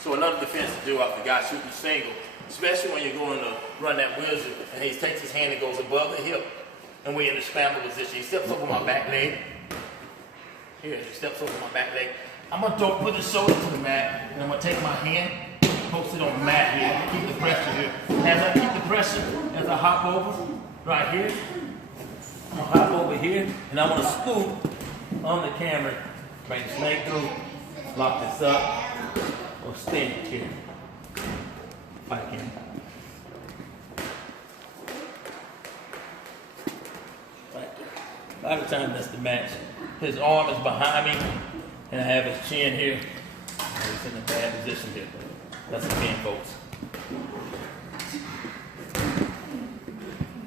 So another defense to do off the guy shooting single, especially when you're going to run that Whizzer, and he takes his hand and goes above the hip, and we're in the scramble position. He steps over my back leg. Here, he steps over my back leg. I'm going to put his shoulder to the mat, and I'm going to take my hand, post it on the mat here, keep the pressure here. As I keep the pressure, as I hop over, right here, I'll hop over here, and I want to scoop on the camera, bring the snake through, lock this up, or stand here. If I can. Right there. By the time that's the match, his arm is behind me, and I have his chin here. He's in a bad position here. That's a 10, folks.